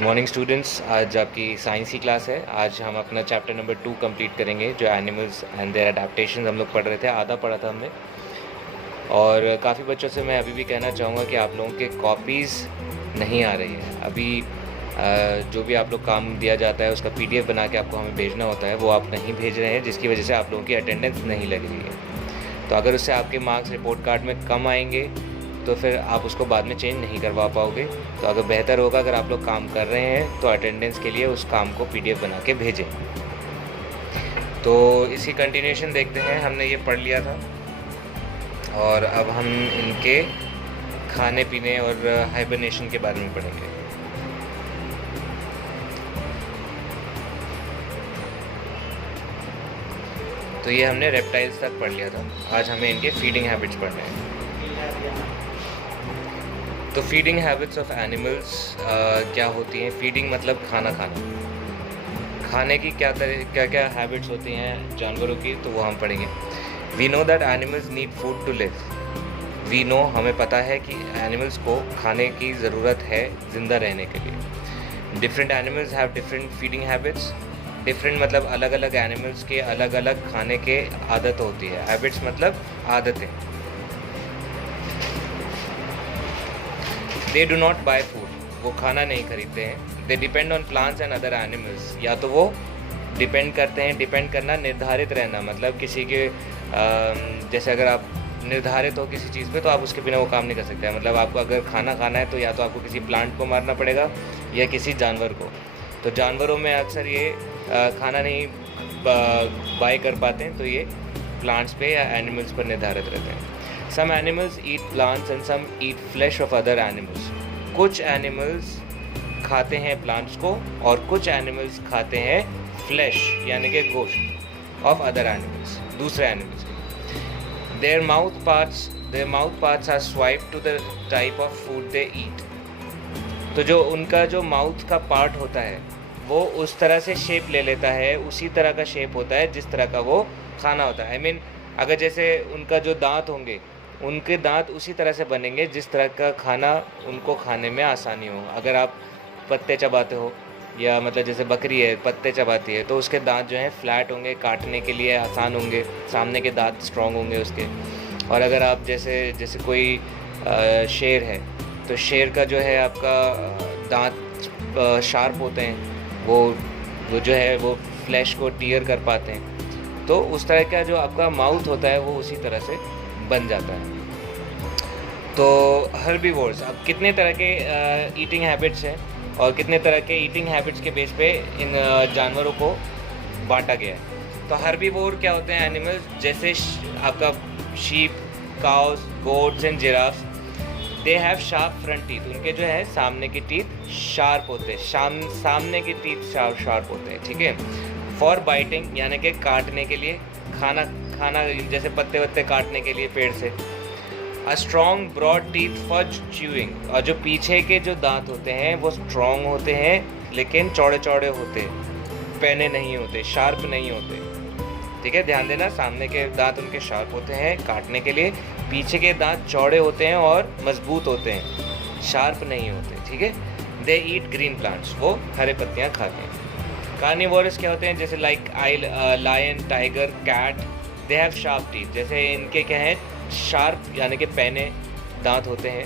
Good morning students. आज आपकी science की क्लास है। आज हम अपना चैप्टर नंबर 2 कंप्लीट करेंगे, जो एनिमल्स एंड देयर अडेप्टेशन हम लोग पढ़ रहे थे। आधा पढ़ा था हमने, और काफ़ी बच्चों से मैं अभी भी कहना चाहूँगा कि आप लोगों के कॉपीज़ नहीं आ रही है अभी। जो भी आप लोग काम दिया जाता है उसका PDF बना के आपको हमें भेजना होता है, वो आप नहीं भेज रहे हैं, जिसकी वजह से आप लोगों की अटेंडेंस नहीं लग रही है। तो अगर उससे आपके मार्क्स रिपोर्ट कार्ड में कम आएंगे तो फिर आप उसको बाद में चेंज नहीं करवा पाओगे। तो अगर बेहतर होगा, अगर आप लोग काम कर रहे हैं तो अटेंडेंस के लिए उस काम को PDF बना के भेजें। तो इसकी कंटिन्यूशन देखते हैं। हमने ये पढ़ लिया था और अब हम इनके खाने पीने और हाइबरनेशन के बारे में पढ़ेंगे। तो ये हमने रेप्टाइल्स तक पढ़ लिया था। आज हमें इनके फीडिंग हैबिट्स पढ़ने हैं। तो फीडिंग हैबिट्स ऑफ एनिमल्स क्या होती हैं? फीडिंग मतलब खाना खाना। खाने की क्या क्या हैबिट्स होती हैं जानवरों की, तो वो हम पढ़ेंगे। We know that animals need food to live. We know, हमें पता है कि एनिमल्स को खाने की ज़रूरत है ज़िंदा रहने के लिए। Different animals have different feeding habits. Different मतलब अलग अलग एनिमल्स के अलग अलग खाने के आदत होती है। हैबिट्स मतलब आदतें। They do not buy food, वो खाना नहीं खरीदते हैं। They depend on plants and other animals. या तो वो डिपेंड करते हैं, डिपेंड करना, निर्धारित रहना, मतलब किसी के जैसे अगर आप निर्धारित हो किसी चीज़ पे तो आप उसके बिना वो काम नहीं कर सकते हैं। मतलब आपको अगर खाना खाना है तो या तो आपको किसी प्लांट को मारना पड़ेगा या किसी जानवर को। तो जानवरों में अक्सर ये खाना नहीं बाय कर पाते हैं, तो ये प्लांट्स पे या एनिमल्स पर निर्धारित रहते हैं। Some animals eat plants and some eat flesh of other animals. कुछ एनिमल्स खाते हैं प्लांट्स को और कुछ एनिमल्स खाते हैं फ्लैश यानी कि गोश्त ऑफ अदर एनिमल्स, दूसरे एनिमल्स के। Their mouth parts are swiped to the type of food they eat. तो जो उनका जो माउथ का पार्ट होता है वो उस तरह से शेप ले लेता है, उसी तरह का शेप होता है जिस तरह का वो खाना होता है। I mean, अगर जैसे उनका जो दांत होंगे, उनके दांत उसी तरह से बनेंगे जिस तरह का खाना उनको खाने में आसानी हो। अगर आप पत्ते चबाते हो, या मतलब जैसे बकरी है पत्ते चबाती है, तो उसके दांत जो हैं फ्लैट होंगे, काटने के लिए आसान होंगे, सामने के दांत स्ट्रॉन्ग होंगे उसके। और अगर आप जैसे कोई शेर है, तो शेर का जो है आपका दांत शार्प होते हैं, वो जो है वो फ्लैश को टीयर कर पाते हैं। तो उस तरह का जो आपका माउथ होता है वो उसी तरह से बन जाता है। तो हर्बीवोर्स, अब कितने तरह के ईटिंग हैबिट्स हैं और कितने तरह के ईटिंग हैबिट्स के बेस पे इन जानवरों को बांटा गया है। तो हर्बीवोर क्या होते हैं? एनिमल्स जैसे आपका sheep, cows, goats and giraffe. They have sharp front teeth. उनके जो है सामने के टीथ शार्प होते हैं, सामने के टीथ शार्प होते हैं, ठीक है। फॉर बाइटिंग यानी कि काटने के लिए, खाना जैसे पत्ते वत्ते काटने के लिए पेड़ से। A strong broad teeth for chewing. और जो पीछे के जो दांत होते हैं वो स्ट्रॉन्ग होते हैं लेकिन चौड़े चौड़े होते हैं, पैने नहीं होते, शार्प नहीं होते, ठीक है। ध्यान देना, सामने के दांत उनके शार्प होते हैं काटने के लिए, पीछे के दांत चौड़े होते हैं और मजबूत होते हैं, शार्प नहीं होते, ठीक है। दे ईट ग्रीन प्लांट्स, वो हरे पत्तियाँ खाते हैं। कार्निवोरस क्या होते हैं? जैसे lion, tiger, cat. They have sharp teeth. जैसे इनके क्या है? शार्प यानी कि पैने दांत होते हैं।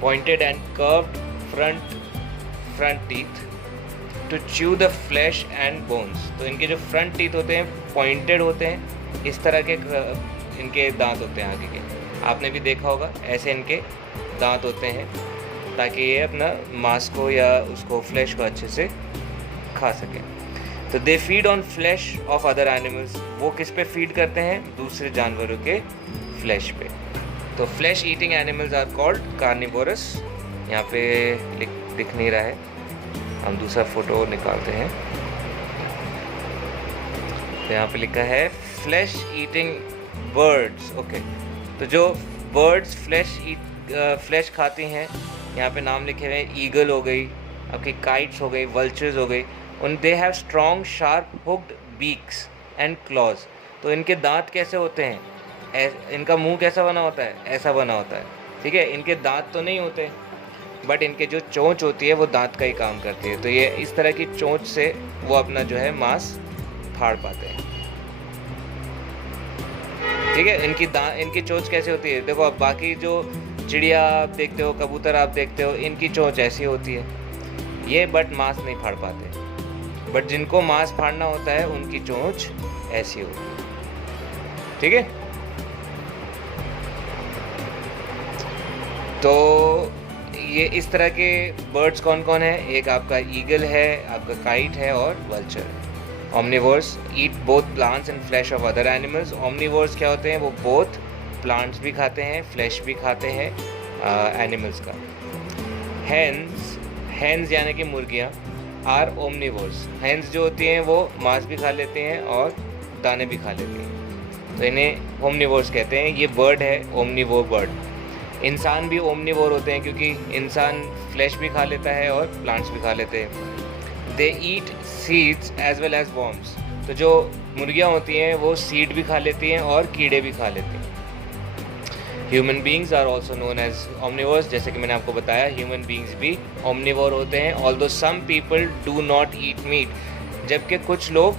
Pointed and curved front teeth to chew the flesh and bones. तो इनके जो फ्रंट टीथ होते हैं पॉइंटेड होते हैं, इस तरह के इनके दांत होते हैं आगे के। आपने भी देखा होगा, ऐसे इनके दांत होते हैं ताकि ये अपना मांस को या उसको फ्लैश को अच्छे से खा सकें। तो they feed on flash of other animals. वो किस पे फीड करते हैं? दूसरे जानवरों के फ्लैश पे। तो flesh eating animals are called carnivorous. यहाँ पे दिख नहीं रहा है, हम दूसरा फोटो निकालते हैं। तो यहाँ पे लिखा है फ्लैश ईटिंग बर्ड्स। ओके, तो जो बर्ड्स फ्लैश खाती हैं, यहाँ पे नाम लिखे हुए हैं। ईगल हो गई, आपकी काइट्स हो गई, वल्चर्स हो गई। They have strong sharp hooked beaks and clause. तो इनके दांत कैसे होते हैं? इनका मुंह कैसा बना होता है? ऐसा बना होता है, ठीक है। इनके दांत तो नहीं होते, बट इनके जो चोंच होती है वो दांत का ही काम करती है। तो ये इस तरह की चोंच से वो अपना जो है मांस फाड़ पाते हैं। ठीक है, इनकी चोंच कैसे होती है, देखो अब बाकी जो चिड़िया आप देखते हो, कबूतर आप देखते हो, इनकी चोंच ऐसी होती है ये, बट मांस नहीं फाड़ पाते। बट जिनको मांस फाड़ना होता है उनकी चोंच ऐसी होती है। ठीक है, तो ये इस तरह के बर्ड्स कौन कौन है, एक आपका ईगल है, आपका काइट है और vulture. Omnivores eat both plants and flash of other animals. Omnivores क्या होते हैं, वो बोथ प्लांट्स भी खाते हैं, फ्लैश भी खाते हैं एनिमल्स का। हैंस यानी कि मुर्गियाँ आर ओमनिवोर्स। हैंस जो होती हैं वो मांस भी खा लेते हैं और दाने भी खा लेती हैं, तो इन्हें ओमनिवोर्स कहते हैं। ये बर्ड है ओमनिवोर बर्ड। इंसान भी ओमनिवोर होते हैं क्योंकि इंसान फ्लैश भी खा लेता है और प्लांट्स भी खा लेते हैं। They eat seeds as well as worms. तो जो मुर्गियाँ होती हैं वो सीड भी खा लेती हैं और कीड़े भी खा लेती हैं। Human beings are also known as omnivores. जैसे कि मैंने आपको बताया ह्यूमन बींग्स भी ओमनिवोर होते हैं। Although some people do not eat meat, जबकि कुछ लोग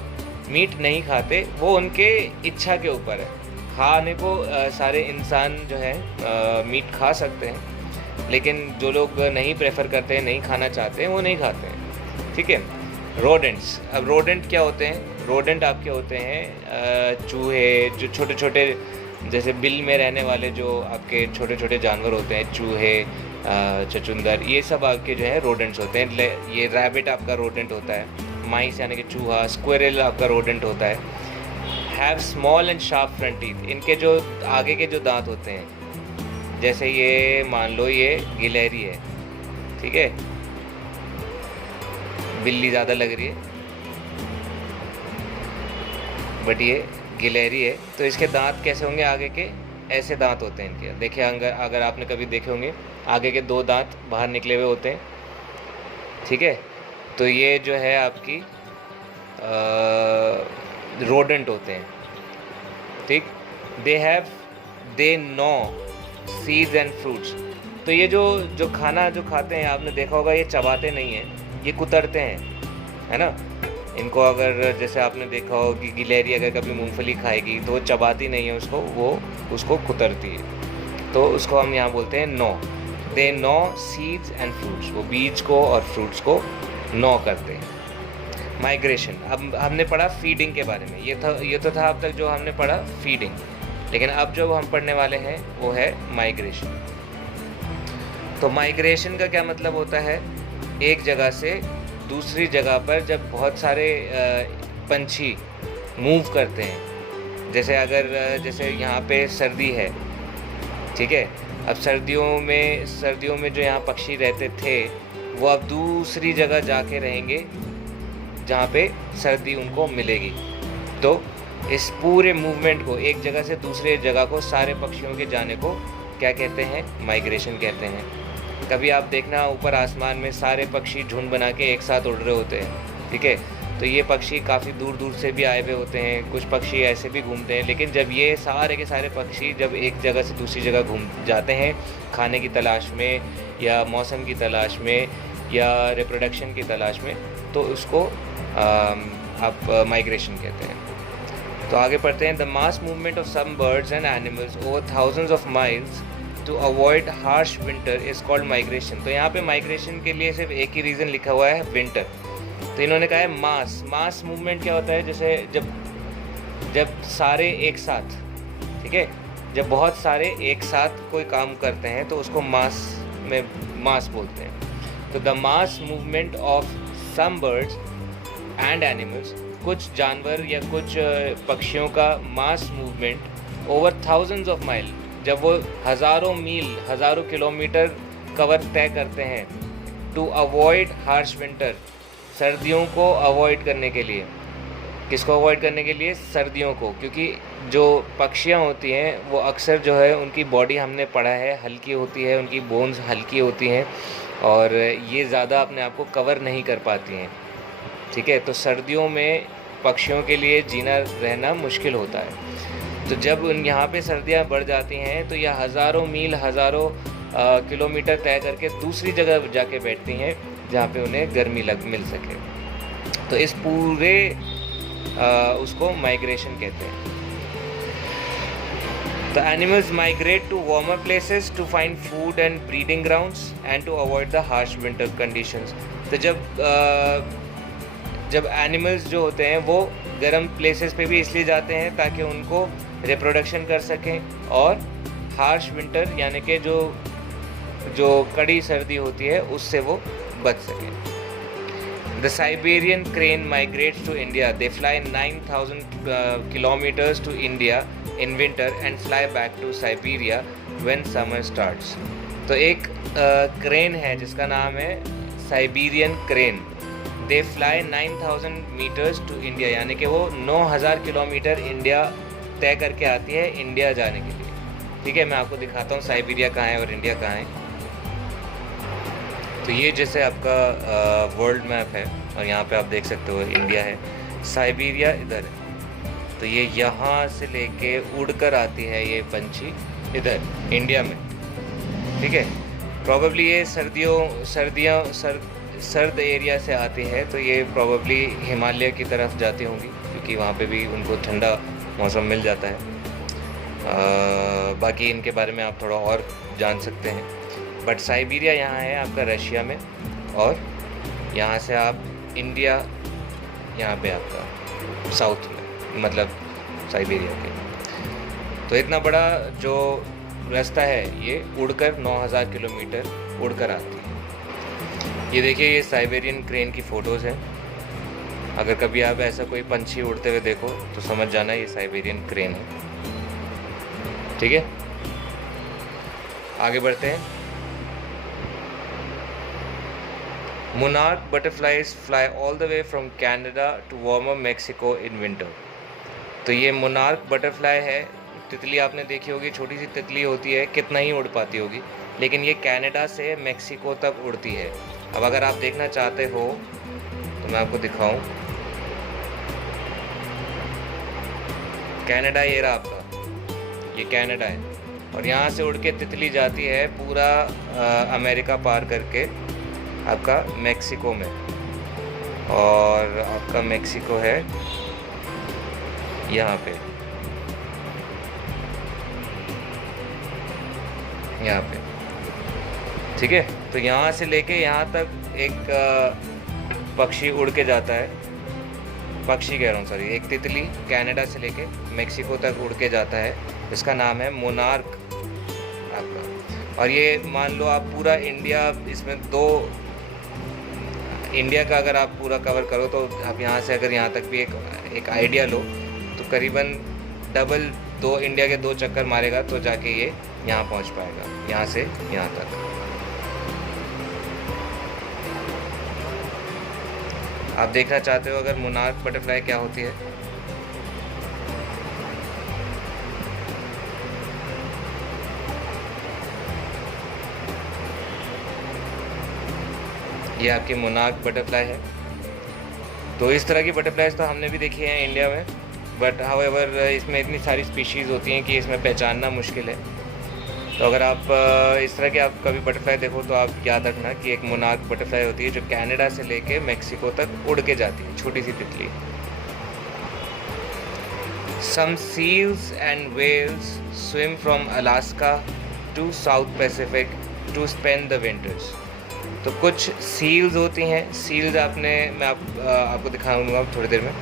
मीट नहीं खाते, वो उनके इच्छा के ऊपर है। खाने को सारे इंसान जो है मीट खा सकते हैं, लेकिन जो लोग नहीं प्रेफर करते हैं, नहीं खाना चाहते हैं, वो नहीं खाते हैं। ठीक है, रोडेंट्स। अब रोडेंट क्या होते हैं, रोडेंट आपके होते हैं चूहे, जो छोटे छोटे जैसे बिल में रहने वाले जो आपके छोटे छोटे जानवर होते हैं, चूहे, चचुंदर, ये सब आपके जो है रोडेंट्स होते हैं। ये रैबिट आपका रोडेंट होता है, माइस यानी कि चूहा, स्क्विरल आपका रोडेंट होता है। Have small and sharp front teeth. इनके जो आगे के जो दांत होते हैं, जैसे ये मान लो ये गिलहरी है, ठीक है, बिल्ली ज़्यादा लग रही है बट ये गिलहरी है, तो इसके दांत कैसे होंगे, आगे के ऐसे दांत होते हैं इनके। देखिए अगर आपने कभी देखे होंगे, आगे के 2 दांत बाहर निकले हुए होते हैं। ठीक है, तो ये जो है आपकी रोडेंट होते हैं। ठीक, दे नो सीड्स एंड फ्रूट्स। तो ये जो खाना जो खाते हैं, आपने देखा होगा ये चबाते नहीं हैं, ये कुतरते हैं, है ना। इनको अगर जैसे आपने देखा हो कि गिलहरी अगर कभी मूंगफली खाएगी तो वो चबाती नहीं है उसको, वो उसको कुतरती है, तो उसको हम यहाँ बोलते हैं know. They know seeds and fruits, वो बीज को और फ्रूट्स को नो करते हैं। माइग्रेशन, अब हमने पढ़ा फीडिंग के बारे में, ये तो था अब तक जो हमने पढ़ा फीडिंग, लेकिन अब जो हम पढ़ने वाले हैं वो है माइग्रेशन। तो माइग्रेशन का क्या मतलब होता है, एक जगह से दूसरी जगह पर जब बहुत सारे पंछी मूव करते हैं। जैसे यहाँ पे सर्दी है, ठीक है, अब सर्दियों में जो यहाँ पक्षी रहते थे वो अब दूसरी जगह जाके रहेंगे जहाँ पे सर्दी उनको मिलेगी। तो इस पूरे मूवमेंट को, एक जगह से दूसरे जगह को, सारे पक्षियों के जाने को क्या कहते हैं, माइग्रेशन कहते हैं। कभी आप देखना ऊपर आसमान में सारे पक्षी झुंड बना के एक साथ उड़ रहे होते हैं, ठीक है, तो ये पक्षी काफ़ी दूर दूर से भी आए हुए होते हैं, कुछ पक्षी ऐसे भी घूमते हैं। लेकिन जब ये सारे के सारे पक्षी जब एक जगह से दूसरी जगह घूम जाते हैं खाने की तलाश में, या मौसम की तलाश में, या रिप्रोडक्शन की तलाश में, तो उसको आप माइग्रेशन कहते हैं। तो आगे पढ़ते हैं। The mass movement of some birds and animals over thousands of miles to avoid harsh winter is called migration. तो यहाँ पे माइग्रेशन के लिए सिर्फ एक ही रीज़न लिखा हुआ है, विंटर। तो इन्होंने कहा है मास मूवमेंट क्या होता है, जैसे जब सारे एक साथ, ठीक है, जब बहुत सारे एक साथ कोई काम करते हैं तो उसको मास बोलते हैं। तो the mass movement of some birds and animals, कुछ जानवर या कुछ पक्षियों का mass movement over thousands of mile, जब वो हज़ारों मील, हज़ारों किलोमीटर कवर तय करते हैं, टू अवॉइड हार्श विंटर, सर्दियों को अवॉइड करने के लिए। किसको अवॉइड करने के लिए, सर्दियों को, क्योंकि जो पक्षियाँ होती हैं वो अक्सर जो है उनकी बॉडी, हमने पढ़ा है, हल्की होती है, उनकी बोन्स हल्की होती हैं और ये ज़्यादा अपने आप को कवर नहीं कर पाती हैं, ठीक है। तो सर्दियों में पक्षियों के लिए जीना रहना मुश्किल होता है। तो जब यहाँ पे सर्दियाँ बढ़ जाती हैं तो यह हज़ारों मील, हज़ारों किलोमीटर तय करके दूसरी जगह जाके बैठती हैं जहाँ पे उन्हें गर्मी मिल सके। तो इस पूरे उसको माइग्रेशन कहते हैं। The animals migrate to warmer places to find food and breeding grounds and to avoid the harsh winter conditions। तो जब एनिमल्स जो होते हैं वो गर्म प्लेसेस पे भी इसलिए जाते हैं ताकि उनको रिप्रोडक्शन कर सकें और हार्श विंटर यानी कि जो कड़ी सर्दी होती है उससे वो बच सकें। The Siberian crane migrates to India. They fly 9,000 kilometers to India in winter and fly back to Siberia when summer starts। तो एक क्रेन है जिसका नाम है Siberian crane. They fly 9,000 meters to India, यानी कि वो 9,000 किलोमीटर इंडिया तय करके आती है इंडिया जाने के लिए। ठीक है, मैं आपको दिखाता हूँ साइबेरिया कहाँ है और इंडिया कहाँ है। तो ये जैसे आपका वर्ल्ड मैप है और यहाँ पे आप देख सकते हो इंडिया है, साइबेरिया इधर है। तो ये यहाँ से लेके उड़कर आती है ये पंछी इधर इंडिया में। ठीक है, प्रॉबेबली ये सर्द एरिया से आती है, तो ये प्रॉबेबली हिमालय की तरफ जाती होंगी क्योंकि वहाँ पे भी उनको ठंडा मौसम मिल जाता है। बाकी इनके बारे में आप थोड़ा और जान सकते हैं। बट साइबेरिया यहाँ है आपका रशिया में, और यहाँ से आप इंडिया यहाँ पे आपका साउथ में, मतलब साइबेरिया के। तो इतना बड़ा जो रास्ता है ये उड़कर 9,000 किलोमीटर उड़कर आती है। ये देखिए, ये साइबेरियन क्रेन की फ़ोटोज़ हैं। अगर कभी आप ऐसा कोई पंछी उड़ते हुए देखो तो समझ जाना ये साइबेरियन क्रेन है। ठीक है, आगे बढ़ते हैं। Monarch butterflies fly all the way from Canada to warmer Mexico in winter। तो ये मोनार्क बटरफ्लाई है। तितली आपने देखी होगी, छोटी सी तितली होती है, कितना ही उड़ पाती होगी, लेकिन ये कनाडा से मेक्सिको तक उड़ती है। अब अगर आप देखना चाहते हो तो मैं आपको दिखाऊं। कनाडा ये रहा आपका, ये कनाडा है, और यहाँ से उड़ के तितली जाती है पूरा अमेरिका पार करके आपका मेक्सिको में, और आपका मेक्सिको है यहाँ पे, यहाँ पे। ठीक है, तो यहाँ से लेके यहाँ तक एक पक्षी उड़ के जाता है, पक्षी कह रहा हूँ सॉरी, एक तितली कनाडा से लेके मेक्सिको तक उड़ के जाता है, इसका नाम है मोनार्क आपका। और ये मान लो आप पूरा इंडिया, इसमें इंडिया का अगर आप पूरा कवर करो तो आप यहाँ से अगर यहाँ तक भी एक आइडिया लो तो करीबन डबल इंडिया के 2 चक्कर मारेगा तो जाके ये यहाँ पहुँच पाएगा, यहाँ से यहाँ तक। आप देखना चाहते हो अगर मोनार्क बटरफ्लाई क्या होती है? ये आपकी मोनार्क बटरफ्लाई है। तो इस तरह की बटरफ्लाइज तो हमने भी देखी हैं इंडिया में, बट हाउएवर इसमें इतनी सारी स्पीशीज़ होती हैं कि इसमें पहचानना मुश्किल है। तो अगर आप इस तरह के आप कभी बटरफ्लाई देखो तो आप याद रखना कि एक मोनार्क बटरफ्लाई होती है जो कनाडा से लेके मेक्सिको तक उड़ के जाती है, छोटी सी तितली। Some seals and whales swim from Alaska to south Pacific to spend the winters. तो कुछ सील्स होती हैं, सील्स मैं आपको दिखाऊंगा थोड़ी देर में।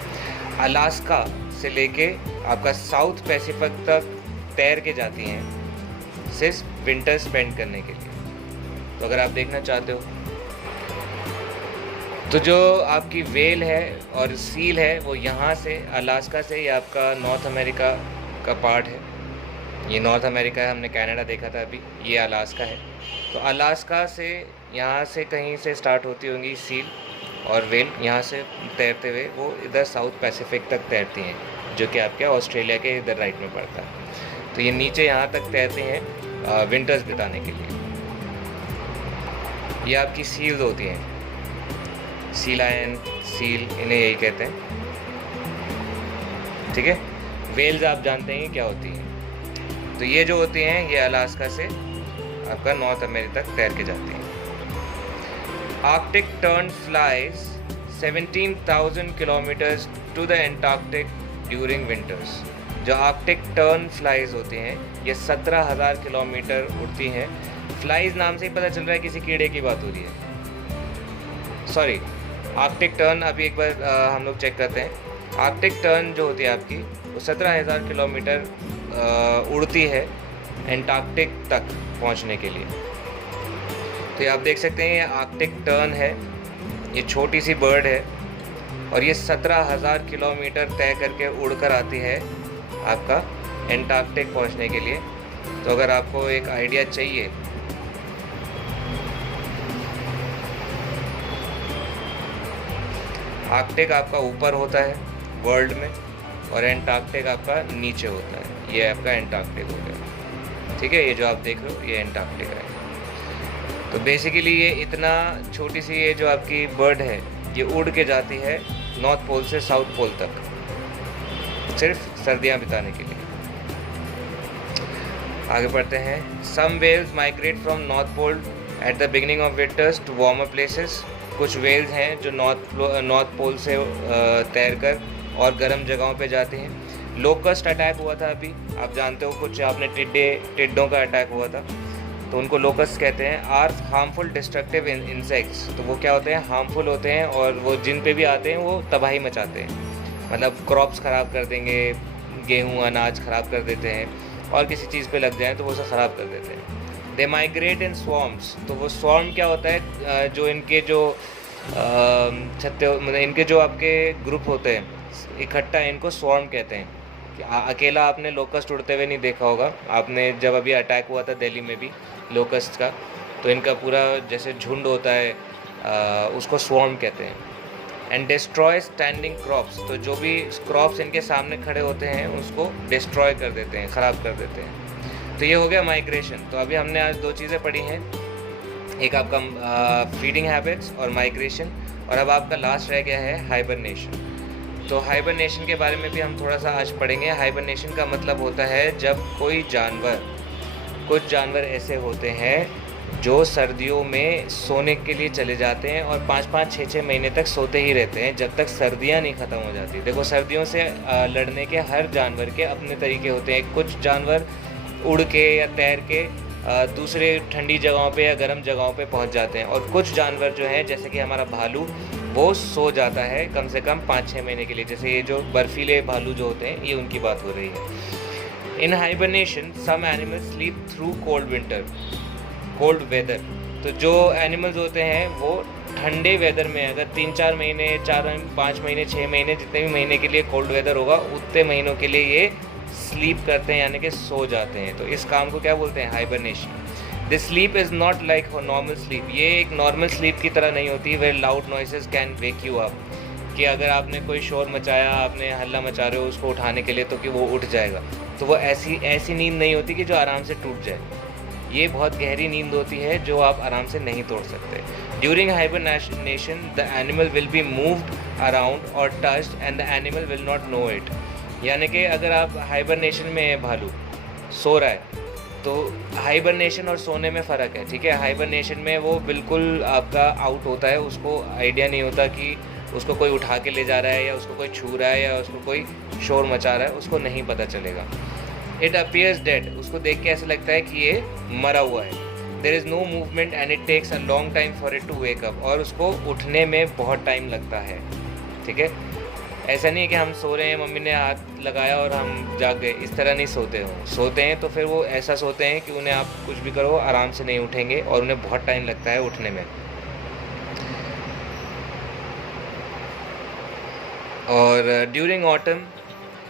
अलास्का से लेके आपका साउथ पैसिफिक तक तैर के जाती हैं सिर्फ विंटर स्पेंड करने के लिए। तो अगर आप देखना चाहते हो तो जो आपकी वेल है और सील है वो यहाँ से अलास्का से, ये आपका नॉर्थ अमेरिका का पार्ट है। ये नॉर्थ अमेरिका है, हमने कनाडा देखा था अभी, ये अलास्का है। तो अलास्का से यहाँ से कहीं से स्टार्ट होती होंगी सील और वेल, यहाँ से तैरते हुए वो इधर साउथ पैसिफिक तक तैरती हैं, जो कि आपके ऑस्ट्रेलिया के इधर राइट में पड़ता है। तो ये नीचे यहाँ तक तैरते हैं विंटर्स बिताने के लिए। ये आपकी सील्स होती हैं, सी लायन, सील, इन्हें यही कहते हैं। ठीक है, वेल्स आप जानते हैं क्या होती हैं। तो ये जो होती हैं ये अलास्का से आपका नॉर्थ अमेरिका तक तैर के जाती हैं। Arctic tern flies 17,000 kilometres to the Antarctic during winters. जो आर्कटिक टर्न फ्लाइज होती हैं ये 17,000 किलोमीटर उड़ती हैं। फ्लाइज नाम से ही पता चल रहा है किसी कीड़े की बात हो रही है। सॉरी, आर्कटिक टर्न अभी एक बार हम लोग चेक करते हैं। आर्कटिक टर्न जो होती है आपकी वो 17,000 किलोमीटर उड़ती है एंटार्क्टिक तक पहुंचने के लिए। तो ये आप देख सकते हैं ये आर्कटिक टर्न है, ये छोटी सी बर्ड है और ये 17,000 किलोमीटर तय करके उड़कर आती है आपका एंटार्क्टिक पहुंचने के लिए। तो अगर आपको एक आइडिया चाहिए आर्कटिक आपका ऊपर होता है वर्ल्ड में और एंटार्क्टिक आपका नीचे होता है। ये आपका एंटार्क्टिक हो गया, ठीक है। ये जो आप देख रहे हो ये एंटार्क्टिक है। तो बेसिकली ये इतना छोटी सी ये जो आपकी बर्ड है ये उड़ के जाती है नॉर्थ पोल से साउथ पोल तक, सिर्फ सर्दियाँ बिताने के लिए। आगे बढ़ते हैं। Some whales migrate from north pole at the beginning of winters to warmer places. कुछ वेल्स हैं जो नॉर्थ पोल से तैर कर और गर्म जगहों पे जाते हैं। लोकस्ट अटैक हुआ था अभी, आप जानते हो, कुछ आपने टिड्डों का अटैक हुआ था, तो उनको लोकस्ट कहते हैं। Are harmful destructive insects. तो वो क्या होते हैं, हार्मफुल होते हैं और वो जिन पे भी आते हैं वो तबाही मचाते हैं। मतलब क्रॉप्स ख़राब कर देंगे, गेहूँ अनाज ख़राब कर देते हैं और किसी चीज़ पे लग जाए तो वो उसे ख़राब कर देते हैं। They migrate in swarms. तो वो स्वॉर्म क्या होता है, जो इनके जो छत्ते मतलब इनके जो आपके ग्रुप होते हैं इकट्ठा, इनको स्वॉर्म कहते हैं। कि अकेला आपने लोकस्ट उड़ते हुए नहीं देखा होगा। आपने जब अभी अटैक हुआ था दिल्ली में भी लोकस्ट का, तो इनका पूरा जैसे झुंड होता है उसको स्वॉर्म कहते हैं। And destroy standing crops. तो जो भी क्रॉप्स इनके सामने खड़े होते हैं उसको डिस्ट्रॉय कर देते हैं, ख़राब कर देते हैं। तो ये हो गया माइग्रेशन। तो अभी हमने आज दो चीज़ें पढ़ी हैं, एक आपका फीडिंग हैबिट्स और माइग्रेशन, और अब आपका लास्ट रह गया है हाइबरनेशन। तो हाइबरनेशन के बारे में भी हम थोड़ा सा आज पढ़ेंगे। हाइबरनेशन का मतलब होता है जब कुछ जानवर ऐसे होते हैं जो सर्दियों में सोने के लिए चले जाते हैं और 5-5, 6-6 महीने तक सोते ही रहते हैं जब तक सर्दियां नहीं ख़त्म हो जाती। देखो, सर्दियों से लड़ने के हर जानवर के अपने तरीके होते हैं। कुछ जानवर उड़ के या तैर के दूसरे ठंडी जगहों पे या गर्म जगहों पे पहुंच जाते हैं, और कुछ जानवर जो हैं जैसे कि हमारा भालू वो सो जाता है कम से कम 5-6 महीने के लिए। जैसे ये जो बर्फीले भालू जो होते हैं, ये उनकी बात हो रही है। In hibernation some animals sleep through cold weather. तो जो एनिमल्स होते हैं वो ठंडे वेदर में, अगर 3-4 महीने, 4-5 महीने, 6 महीने, जितने भी महीने के लिए कोल्ड वेदर होगा उतने महीनों के लिए ये स्लीप करते हैं, यानी कि सो जाते हैं। तो इस काम को क्या बोलते हैं, hibernation. This sleep is not like normal sleep. ये एक नॉर्मल स्लीप की तरह नहीं होती where loud noises can wake you up. कि अगर आपने कोई शोर मचाया, आपने हल्ला मचा रहे हो उसको उठाने के लिए, तो कि वो उठ जाएगा। तो वो ऐसी नींद नहीं होती कि जो आराम से टूट जाए। ये बहुत गहरी नींद होती है जो आप आराम से नहीं तोड़ सकते। During hibernation the animal will be moved around और touched and the animal will not know it. यानी कि अगर आप हाइबरनेशन में भालू सो रहा है, तो हाइबरनेशन और सोने में फ़र्क है, ठीक है। हाइबरनेशन में वो बिल्कुल आपका आउट होता है, उसको आइडिया नहीं होता कि उसको कोई उठा के ले जा रहा है या उसको कोई छू रहा है या उसको कोई शोर मचा रहा है, उसको नहीं पता चलेगा। It appears dead. उसको देख के ऐसा लगता है कि ये मरा हुआ है। There is no movement and it takes a long time for it to wake up. और उसको उठने में बहुत टाइम लगता है, ठीक है। ऐसा नहीं है कि हम सो रहे हैं, मम्मी ने हाथ लगाया और हम जाग गए, इस तरह नहीं सोते हैं तो फिर वो ऐसा सोते हैं कि उन्हें आप कुछ भी करो आराम से नहीं उठेंगे और उन्हें बहुत टाइम लगता है उठने में। और ड्यूरिंग ऑटम,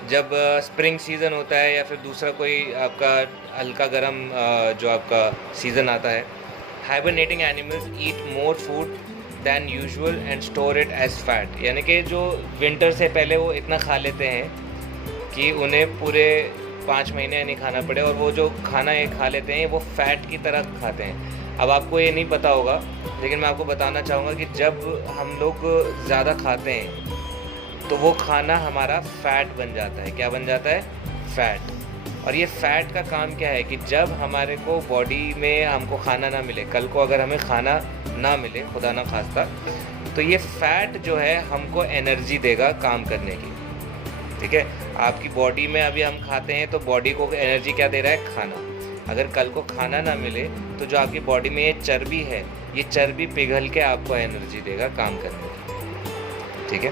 जब स्प्रिंग सीज़न होता है या फिर दूसरा कोई आपका हल्का गर्म जो आपका सीज़न आता है, hibernating animals eat more food than usual and store it as fat. यानी कि जो विंटर से पहले वो इतना खा लेते हैं कि उन्हें पूरे 5 महीने नहीं खाना पड़े, और वो जो खाना ये खा लेते हैं वो फैट की तरह खाते हैं। अब आपको ये नहीं पता होगा, लेकिन मैं आपको बताना चाहूँगा कि जब हम लोग ज़्यादा खाते हैं तो वो खाना हमारा फ़ैट बन जाता है। क्या बन जाता है, फ़ैट। और ये फैट का काम क्या है कि जब हमारे को बॉडी में हमको खाना ना मिले, कल को अगर हमें खाना ना मिले, खुदा ना खास्ता, तो ये फैट जो है हमको एनर्जी देगा काम करने की। ठीक है, आपकी बॉडी में अभी हम खाते हैं तो बॉडी को एनर्जी क्या दे रहा है? खाना। अगर कल को खाना ना मिले तो जो आपकी बॉडी में ये चर्बी है, ये चर्बी पिघल के आपको एनर्जी देगा काम करने की। ठीक है,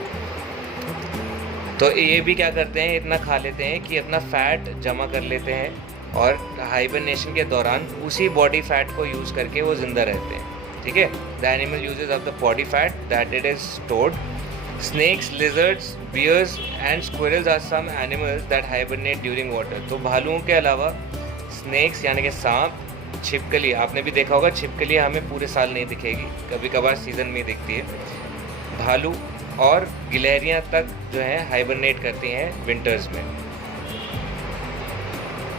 तो ये भी क्या करते हैं, इतना खा लेते हैं कि अपना फैट जमा कर लेते हैं और हाइबरनेशन के दौरान उसी बॉडी फैट को यूज़ करके वो ज़िंदा रहते हैं। ठीक है, the animal uses of the body fat that it is stored. Snakes, lizards, bears and squirrels are some animals that hibernate during water. तो भालुओं के अलावा स्नेक्स यानी कि सांप, छिपकली, आपने भी देखा होगा छिपकली हमें पूरे साल नहीं दिखेगी, कभी कभार सीज़न में दिखती है। भालू और गिलहरियाँ तक जो है हाइबरनेट करती हैं विंटर्स में।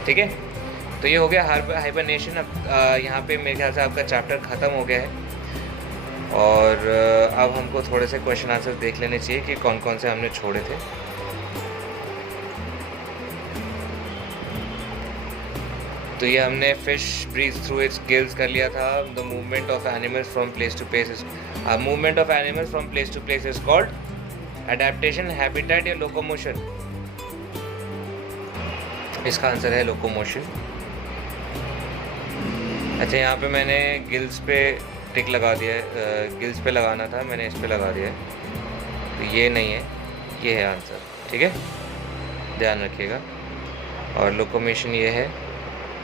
ठीक है, तो ये हो गया हाइबरनेशन। अब यहाँ पे मेरे ख्याल से आपका चैप्टर ख़त्म हो गया है और अब हमको थोड़े से क्वेश्चन आंसर देख लेने चाहिए कि कौन कौन से हमने छोड़े थे। तो ये हमने fish breathe through its gills कर लिया था। The movement of animals from place to place, movement of animals from place to place is called adaptation, habitat या लोकोमोशन। इसका आंसर है लोकोमोशन। अच्छा, यहाँ पे मैंने गिल्स पे टिक लगा दिया है, गिल्स पे लगाना था, मैंने इस पे लगा दिया है, तो ये नहीं है, ये है आंसर। ठीक है, ध्यान रखिएगा। और लोकोमोशन ये है।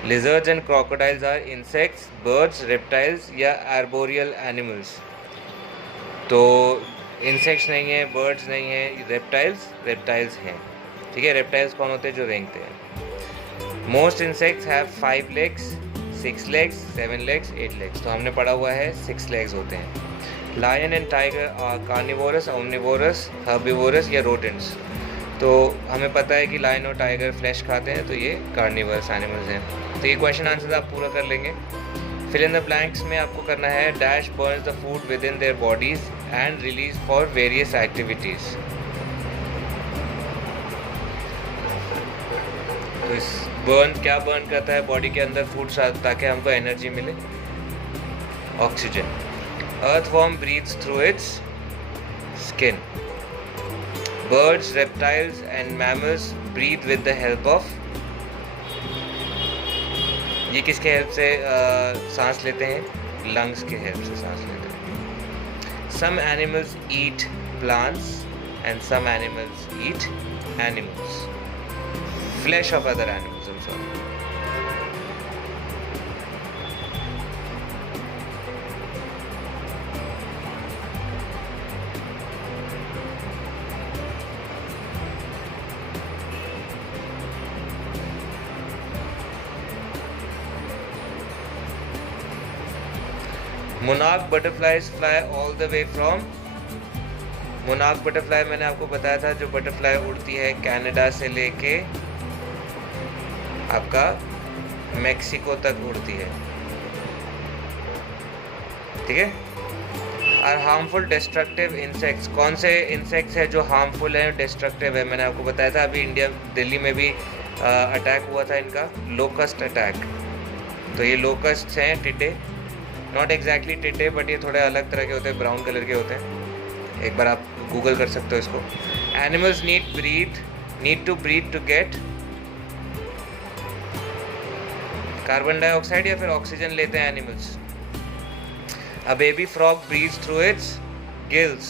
Lizards and crocodiles are insects, birds, reptiles या आर्बोरियल एनिमल्स। तो इंसेक्ट्स नहीं है, बर्ड्स नहीं है, रेप्टाइल्स हैं। ठीक है, रेप्टाइल्स कौन होते हैं? जो रेंगते हैं। Most insects have 5 legs, 6 legs, 7 legs, 8 legs। तो हमने पढ़ा हुआ है 6 legs होते हैं। Lion and tiger are carnivorous, omnivorous, herbivorous या रोडेंट्स। तो हमें पता है कि लायन और टाइगर फ्लैश खाते हैं, तो ये कार्निवरस एनिमल्स हैं। तो ये क्वेश्चन आंसर आप पूरा कर लेंगे। फिल इन द ब्लैंक्स में आपको करना है dash Burns the food with in their bodies and release for various activities. तो इस क्या बर्न करता है बॉडी के अंदर फूड ताकि हमको एनर्जी मिले? Oxygen. Earthworm breathes through its skin. Birds, reptiles and mammals breathe with the help of, ये किसके हेल्प से सांस लेते हैं? लंग्स के हेल्प से सांस लेते हैं। Some animals eat plants and some animals eat animals, flesh of other animals. I'm sorry. Monarch butterflies fly all the way from, monarch butterfly मैंने आपको बताया था, जो बटरफ्लाई उड़ती है कनाडा से लेके आपका मेक्सिको तक उड़ती है। ठीक है। और हार्मफुल डिस्ट्रक्टिव इंसेक्ट्स, कौन से इंसेक्ट्स है जो हार्मफुल है, डिस्ट्रक्टिव है? मैंने आपको बताया था, अभी दिल्ली में भी अटैक हुआ था इनका, लोकस्ट अटैक। तो ये लोकस्ट हैं टिड्डे, नॉट एग्जैक्टली टिड्डे बट ये थोड़े अलग तरह के होते हैं, ब्राउन कलर के होते हैं। एक बार आप गूगल कर सकते हो इसको। Animals need to breathe to get carbon dioxide या फिर ऑक्सीजन लेते हैं animals. A baby frog breathes through its gills.